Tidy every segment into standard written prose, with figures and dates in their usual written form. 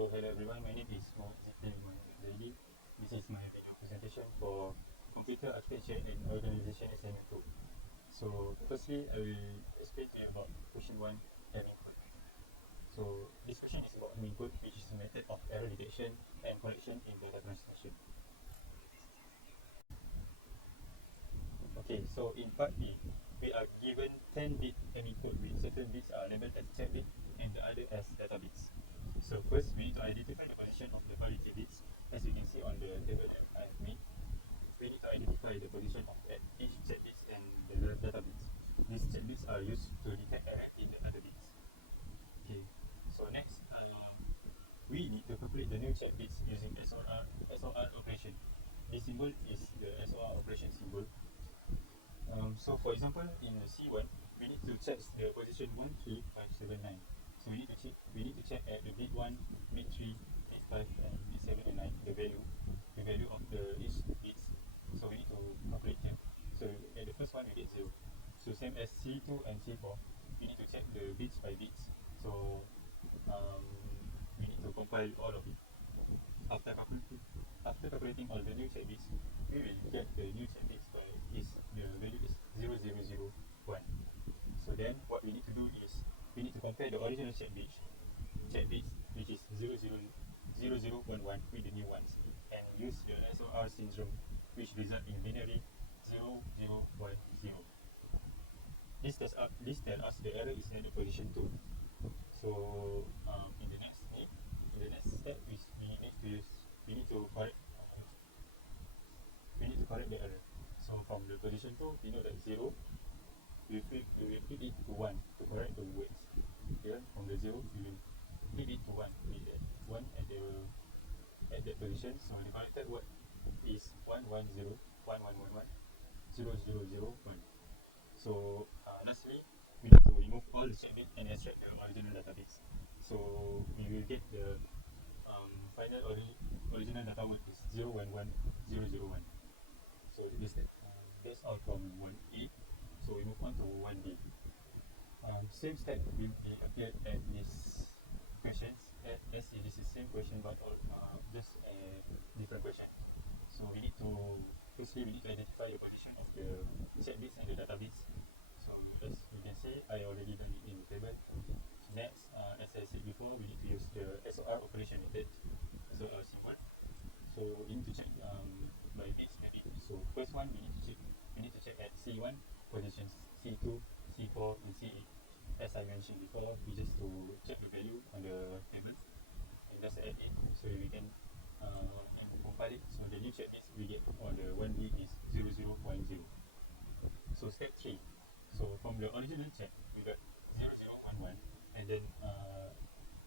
So hello everyone, my name is Zaidi. This is my video presentation for Computer Architecture and Organization Assignment 2. So firstly, I will explain to you about question 1, Hamming code. So this question is about Hamming code, which is a method of error detection and correction in data transmission. Okay, so in part B, we are given 10-bit Hamming code with certain bits are labeled as check bit and the other as data bits. So first, we need to identify the position of the quality bits. As you can see on the table that I have made, we need to identify the position of each check bits and the data bits. These check bits are used to detect error in the other bits. Okay, so next, we need to calculate the new check bits using SOR operation. This symbol is the SOR operation symbol. So for example, in C1, we need to check the position 13579. So we need to check at the bit 1, bit 3, bit 5, and bit 7 and 9 the value of each bits. So we need to calculate them. So at the first one we get 0. So same as C2 and C4, we need to check the bits by bits. So we need to compile all of it. After calculating all the new check bits, we will get the new check bits by the value is 0001. So then what we need to do is we need to compare the original check bits which is 0011 with the new ones and use the SOR syndrome which result in binary 0010. This tells us the error is at the position 2. So in the next step is we need to correct the error. So from the position 2 we know that 0, we will flip it to 1 to correct the words. Here from the 0 we will flip it to 1 with that 1 at that position. So the corrected word is 110 1111 0001. So lastly, we need to remove all the check bit and extract the original database. So we will get the final original data word is 011001. So that's all from 1A. So we move on to 1B. Same step will be appeared at this questions. Let's see, this is same question but just a different question. So we need to identify the position of the check bits and the data bits. So as you can see, I already done it in the table. Next, as I said before, we need to use the SOR operation method, SOR symbol. So we need to check by bits maybe. So first one we need to check at C1 positions, C2, C4 and C8. As I mentioned before, we just to check the value on the table and just add it so we can compile it. So the new check bits we get on the 1B is 00.0. So step 3. So from the original check we got 0011 and then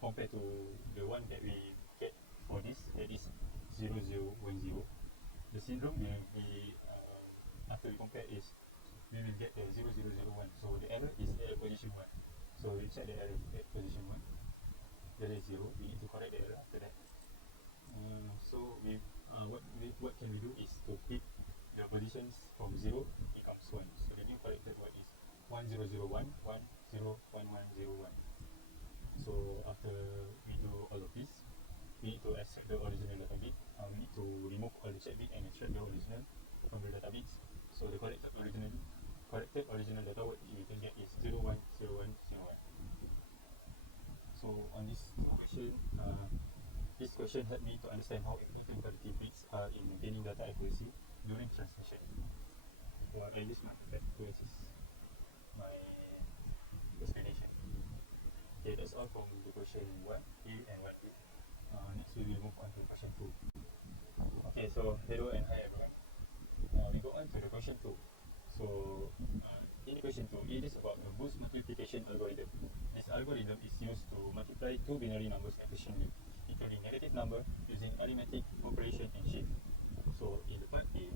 compared to the one that we get for this, that is 0010. The syndrome will be after we compare is we will get the 0001. So the error is at position 1. So we check the error at position 1. There is 0. We need to correct the error after that. So what can we do is to flip the positions from 0 becomes 1. So the new corrected word is 1001 101101. So after we do all of this, we need to extract the original data bit. We need to remove all the check bit and extract the original from the data bits. So the corrected original data word we can get is 010101. So on this question helped me to understand how important quality bits are in maintaining data accuracy during transmission. So I use my pad to assist my explanation. Okay, that's all from the question 1A and 1B. Next we will move on to question 2. Okay, so hello and hi everyone. We go on to the question 2. So in question 2, it is about the boost multiplication algorithm. This algorithm is used to multiply two binary numbers efficiently, including negative number using arithmetic operation and shift. So in the part A,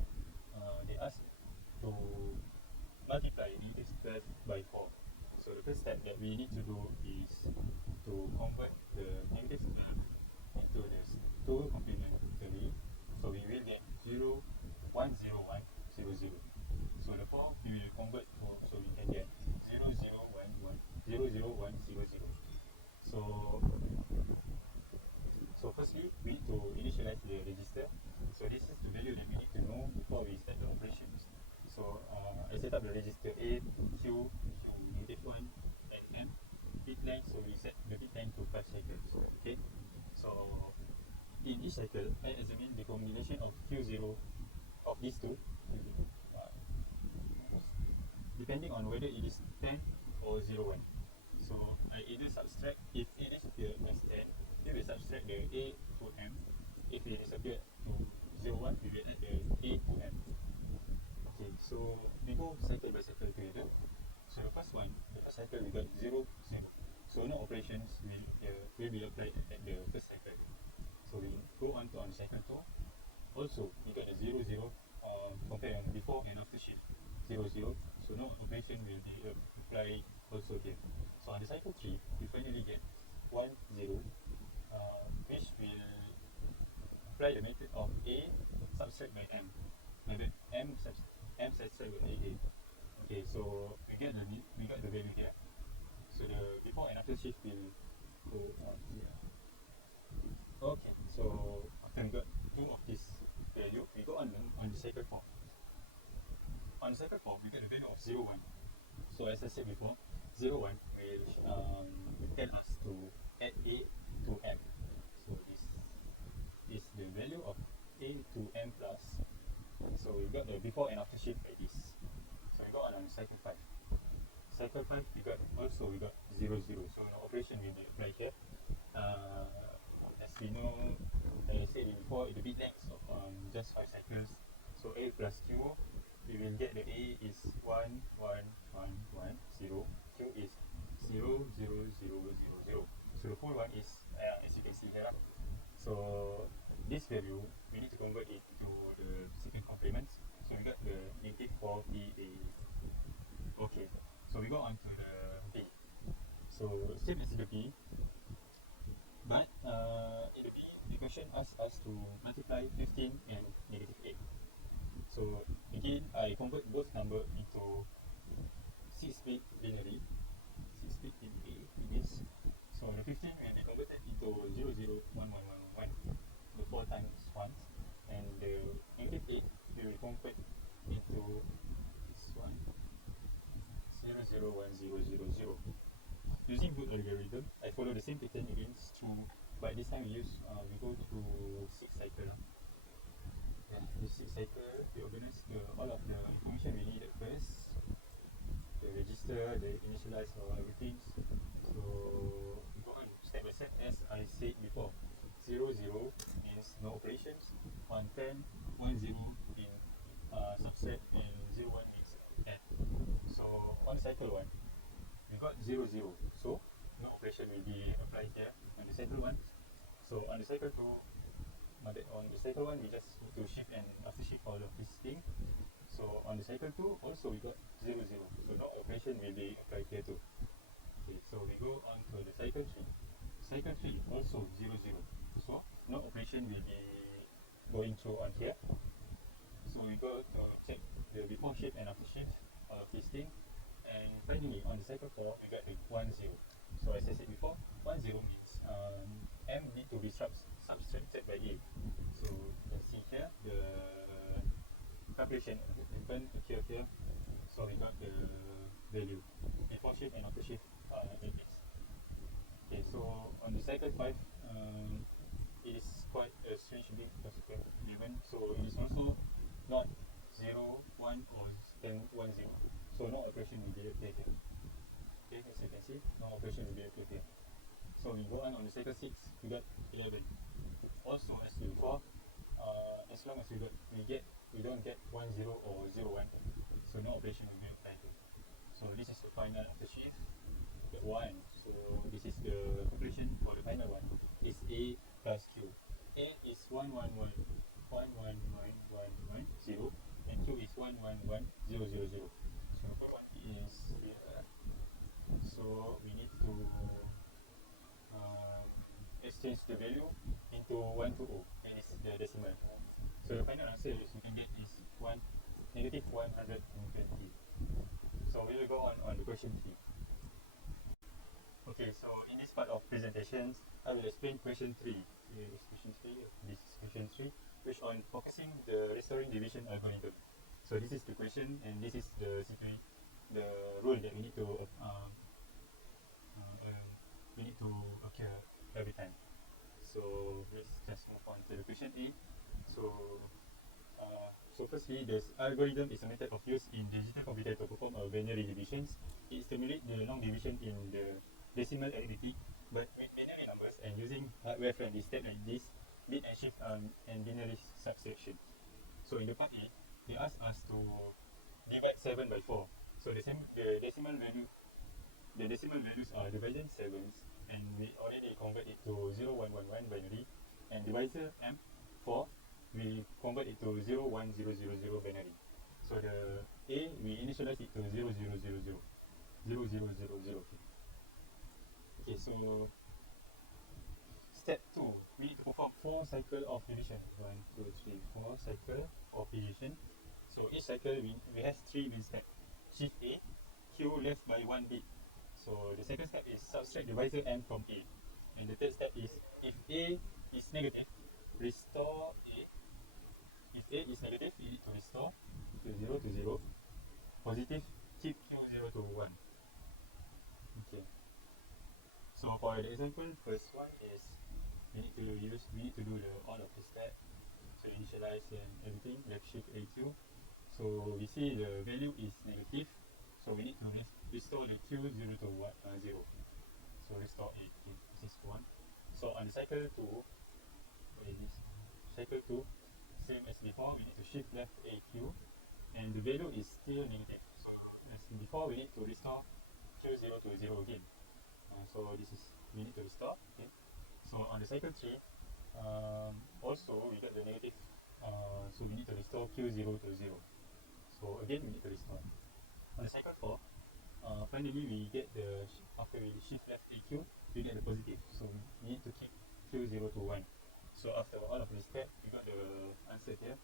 they ask to multiply negative 12 by 4. So the first step that we need to do is to convert the negative 12 into this 2 complementary. So we will get 010100. So the 4 we will convert to, so we can get 0011 00100. So cycles. Okay, so in each cycle, I examine the combination of Q0 of these two, depending on whether it is 10 or 01. So I either subtract, if it is appeared as 10, we will subtract the A to M. If it is appeared to 01, we will add the A to M. Okay, so we go cycle by cycle together. So the first cycle we got 0, 0. So no operations will be applied at the first cycle. So we go on to on cycle 2. Also, we got the 0, 0 compare on before and after shift 0, 0. So no operation will be applied also here. So on the cycle 3, we finally get 1, 0, which will apply the method of A subtract by M. M subtract by A. Okay, so we got the value here. So the before and after shift will go on here. Okay, so after we got two of this value, we go on the cycle 4. On cycle 4, we get the value of 0, 1. So as I said before, 0, 1 will tell us to add A to M. So this is the value of A to M plus. So we got the before and after shift like this. So we go on cycle 5. Cycle 5, we got 0, 0. So the operation will be applied here. As we know, I said before, the big X of just 5 cycles. So A plus Q, we will get the A is 1, 1, 1, 1, 0. Q is 0, 0, 0, 0, 0. So the full one is, as you can see here. So this value, we need to convert it to the second complement. So we got the negative 4PA. Okay, so we go on to the B. So same as the B, but in the B, the question asks us to multiply 15 and negative 8. So again, I convert both number into 6-bit binary. 6-bit binary it is. So the 15 will be converted into 0, 0, 1, 1, 1, 1. The 4 times 1. And the negative 8 we will convert into this one. 0, 0, 1, 0, 0, 0. Using good algorithm, I follow the same pattern again through, but this time we go through 6 cycle. The 6 cycle, we organize all of the information we need at first, the register, the initialize or everything. So we go step by step as I said before. 0, 0 means no operations, 1, 10, 1, 0 in subset, and 0, 1 means add. So on cycle 1, we got 0, 0. So no operation will be applied here on the cycle 1. So on the cycle 2, on the cycle 1, we just need to shift and after shift all of this thing. So on the cycle 2, also we got 0, 0. So no operation will be applied here too. Okay, so we go on to the cycle 3. Cycle 3 also 0, 0. So no operation will be going through on here. So we go to check the before shift and after shift, all of this thing. And finally on the cycle 4, we got the 1, 0. So as I said before, 1, 0 means M need to be subtracted by A. So you can see here the calculation even appear here. So we got the value before shift and after shift like this. Okay, so on the cycle 5, it is quite a strange bit given. So it is also not 0, 1 or 10, 1, 0. So no operation will be applied here. Okay, as you can see, no operation will be applied here. So we go on the cycle 6, we got 11. Also as before, as long as we don't get 1, 0 or 0, 1, so no operation will be applied here. So this is the final of the shift, the 1. So this is the completion for the final one. Is A plus Q. A is 1, 1, 1, 1, 1, 1, 1, 1, 0, and Q is 1, 1, 1, 0, 0, 0. So the first one is here. So we need to exchange the value into 1 to 0, and it's the decimal. So the final answer is you can get is negative 120. So we will go on the question 3. Okay, so in this part of presentations, I will explain question 3. Here is question 3, this is question 3, which on focusing the restoring division algorithm. So this is the question, and this is the rule that we need to occur. question A. So firstly, the algorithm is a method of use in digital computer to perform a binary divisions. It simulates the long division in the decimal arithmetic, but with binary numbers and using hardware-friendly steps like this, bit and shift and binary subtraction. So in the part A, they asked us to divide 7 by 4. So the decimal values are dividend 7s, and we already convert it to 0111 binary, and divisor M4 we convert it to 01000 binary. So the A we initialize it to 0000. Okay, so step 2, we need to perform 4 cycle of division. 1, 2, 3, 4 cycle of division. So each cycle we have 3 main steps. Shift A, Q left by 1 bit. So the second step is subtract divisor n from A. And the third step is if A is negative, restore A. If A is negative, we need to restore Q0 to 0. Positive, keep Q0 to 1. Okay. So for the example, first one is we need to do all of the steps to initialize and everything, left shift AQ. So we see the value is negative, so we need to restore the Q0 to 0. So restore AQ, this is 1. So on the cycle 2, cycle 2, same as before, we need to shift left AQ, and the value is still negative. So as before, we need to restore Q0 to 0 again. So we need to restore. Okay. So on the cycle 3, also we got the negative, so we need to restore Q0 to 0. So again we need to restore. On the cycle 4, finally we get after we shift left AQ, we get the positive. So we need to keep Q0 to 1. So after all of this step, we got the answer here.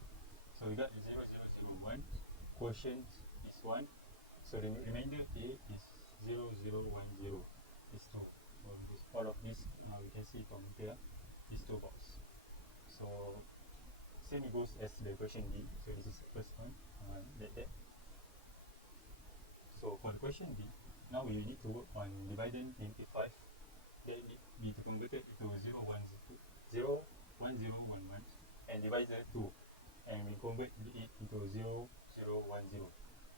So we got the 0001, quotient is 1. So the remainder A is 0010. These two. So all of this we can see from here, these two boxes. So same goes as the question B. So this is the first one, like that. So for the question B, now we need to work on dividend into 5. Then we need to convert it to 01011 and divisor 2, and we convert it into 0010.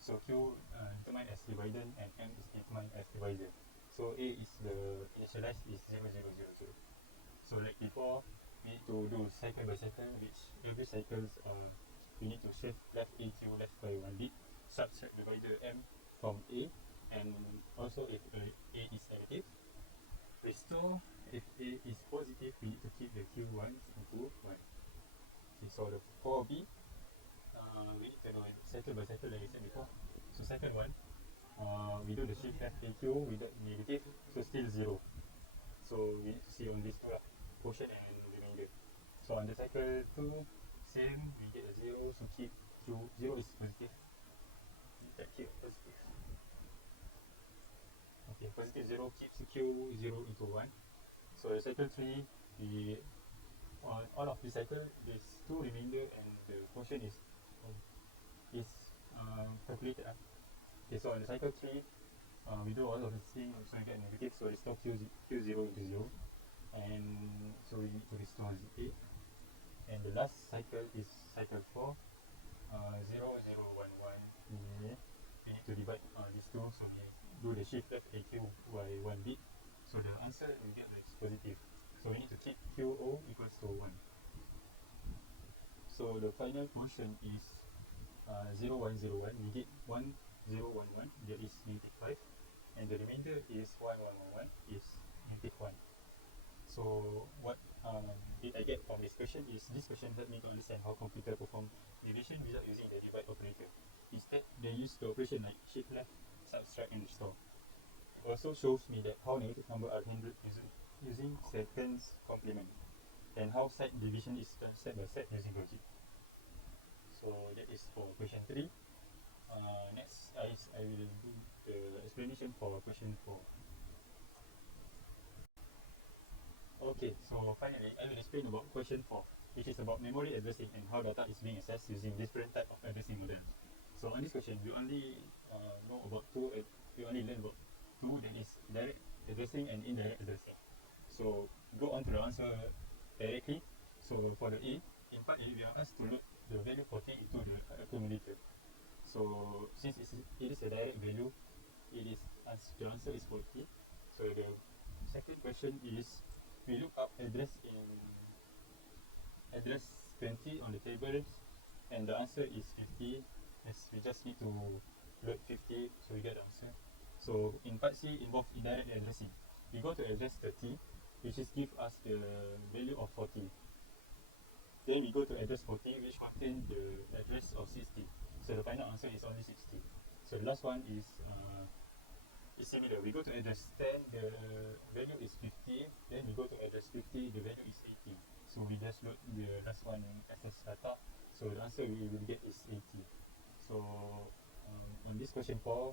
So Q determined as dividend and M is determined as divisor. So A is the initialized is 0000. So like before, we need to do cycle by cycle, which every cycles we need to shift left AQ left by 1 bit, subtract divisor M from A, and also if A is negative, restore. If A is positive, we need to keep the Q1 into 1. Okay, so the 4B, we need to know cycle by cycle like I said before. So second one, we do the shift left AQ, we got negative, so still 0. So we need to see on this two, quotient and remainder. So on the cycle 2, same, we get a 0, so keep Q0 is positive. Keep positive. Okay, positive 0 keeps Q0 into 1. So the cycle 3, we all of the cycle, there's 2 remainder and the quotient is calculated. Okay, so on the cycle 3, we do all of the thing, so we get negative, so restore Q0 into 0, and so we need to restore A. And the last cycle is cycle 4, 0011. We need to divide these two, so we do the shift left AQ by 1 bit. So the answer we get is positive. So we need to keep QO equals to 1. So the final portion is 0101. We get 1011, there is negative 5, and the remainder is 1111 is negative 1. So what did I get from this question is this question helped me to understand how computer perform division without using the divide operator. Instead, they use the operation like shift left, subtract, and restore. It also shows me that how negative number are handled using seconds complement, and how side division is done step by step using logic. So that is for question 3. Next, I will do the explanation for question 4. Okay, so finally, I will explain about question 4, which is about memory addressing and how data is being accessed using different type of addressing models. So on this question, we only know about we only learn about 2, that is direct addressing and indirect addressing. So go on to the answer directly. So for the A, in part A, we are asked to load the value 40 into the accumulator. So since it is a direct value, the answer is 40. So the second question is, we look up address 20 on the table, and the answer is 50, as we just need to load 50, so we get the answer. So in part C involves indirect addressing. We go to address 30, which is give us the value of 40. Then we go to address 40, which contains the address of 60. So the final answer is only 60. So the last one is similar. We go to address 10, the value is 50. Then we go to address 50, the value is 80. So we just load the last one as data. So the answer we will get is 80. So on this question 4,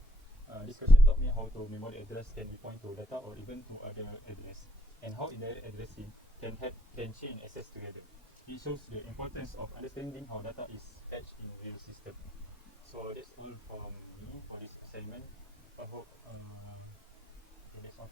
this question taught me how to memory address can be point to data or even to other address, and how indirect addressing can share and access together. It shows the importance of understanding how data is fetched in real system. So that's all from me for this assignment. I hope that's all.